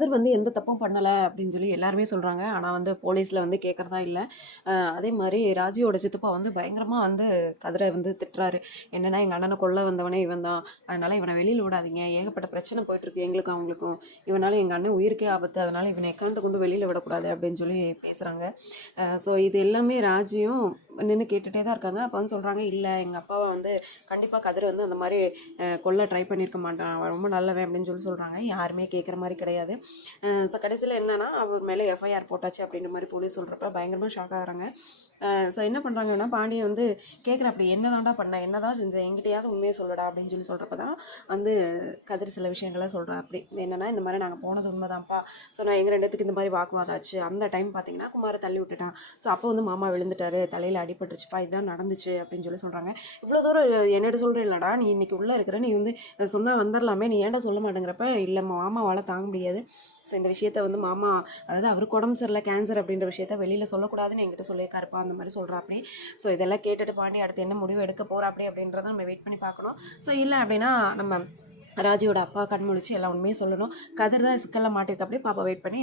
கதிர் வந்து எந்த தப்பும் பண்ணல அப்படின்னு சொல்லி எல்லாருமே சொல்றாங்க. ஆனா வந்து போலீஸ்ல வந்து கேட்கறதா இல்ல. அதே மாரி ராஜியோட சித்தப்பா வந்து பயங்கரமா வந்து கதிர வந்து திட்டுறாரு. என்னன்னா, "எங்க அண்ணன கொல்ல வந்தவனே இவன் தான். அதனால இவன வெளியில விடாதீங்க. ஏகப்பட்ட பிரச்சனை போயிட்டுருக்கு எங்களுக்கும் அவங்களுக்கும். இவனால எங்க அண்ணன் உயிருக்கே ஆபத்து. அதனால இவன எக்காரணத்த கொண்டும் வெளியில விடக்கூடாது." அப்படின்னு சொல்லி பேசுறாங்க. ஸோ இது எல்லாமே ராஜியும் நின்னு கேட்டுட்டே தான் இருக்காங்க. அப்ப வந்து சொல்றாங்க, "இல்ல எங்க அப்பாவ வந்து கண்டிப்பா கதிர் வந்து அந்த மாரி கொல்ல ட்ரை பண்ணியிருக்க மாட்டான். அவன் ரொம்ப நல்லவன்." அப்படின்னு சொல்லி சொல்றாங்க. யாருமே கேட்குற மாரி கிடையாது. ஸோ கடைசியில் என்னன்னா அவர் மேலே எஃப்ஐஆர் போட்டாச்சு அப்படின்ற மாதிரி போலீஸ் சொல்கிறப்ப பயங்கரமாக ஷாக் ஆகுறாங்க. ஸோ என்ன பண்ணுறாங்கன்னா பாண்டியன் வந்து கேட்குற அப்படி என்னதான்டா பண்ண என்னதான் செஞ்சேன் எங்கிட்டையாவது உண்மையை சொல்லடா அப்படின்னு சொல்லி சொல்கிறப்ப தான் வந்து கதிர் சில விஷயங்களை சொல்கிறேன். அப்படி என்னன்னா இந்த மாதிரி நாங்கள் போனது உண்மைதான்ப்பா. ஸோ நான் எங்கள் ரெண்டுத்துக்கு இந்த மாதிரி வாக்குவாதம் ஆச்சு. அந்த டைம் பார்த்தீங்கன்னா குமாரை தள்ளி விட்டுட்டான். ஸோ அப்போ வந்து மாமா விழுந்துட்டாரு, தலையில் அடிபட்டுருச்சுப்பா, இதுதான் நடந்துச்சு அப்படின்னு சொல்லி சொல்கிறாங்க. இவ்வளோ தூரம் என்னிட்ட சொல்கிறேன் இல்லடா, நீ இன்னைக்கு உள்ளே இருக்கிற, நீ வந்து சொன்னால் வந்துடலாமே, நீ ஏன்டா சொல்ல மாட்டேங்கிறப்ப, இல்லை மாமாவால் தாங்க முடியாது. ஸோ இந்த விஷயத்த வந்து மாமா, அதாவது அவருக்கு உடம்பு சரியில்லை, கேன்சர் அப்படின்ற விஷயத்த வெளியில் சொல்லக்கூடாதுன்னு என்கிட்ட சொல்லியிருக்காருப்பா, அந்த மாதிரி சொல்கிறாப்படி. ஸோ இதெல்லாம் கேட்டுட்டு பாண்டி அடுத்து என்ன முடிவு எடுக்க போகிறாப்படி அப்படின்றத நம்ம வெயிட் பண்ணி பார்க்கணும். ஸோ இல்லை அப்படின்னா நம்ம ராஜியோட அப்பா கண்முழிச்சு எல்லா உண்மையும் சொல்லணும். கதிர் தான் சிக்கலில் மாட்டிருக்க அப்படியே பாப்பா வெயிட் பண்ணி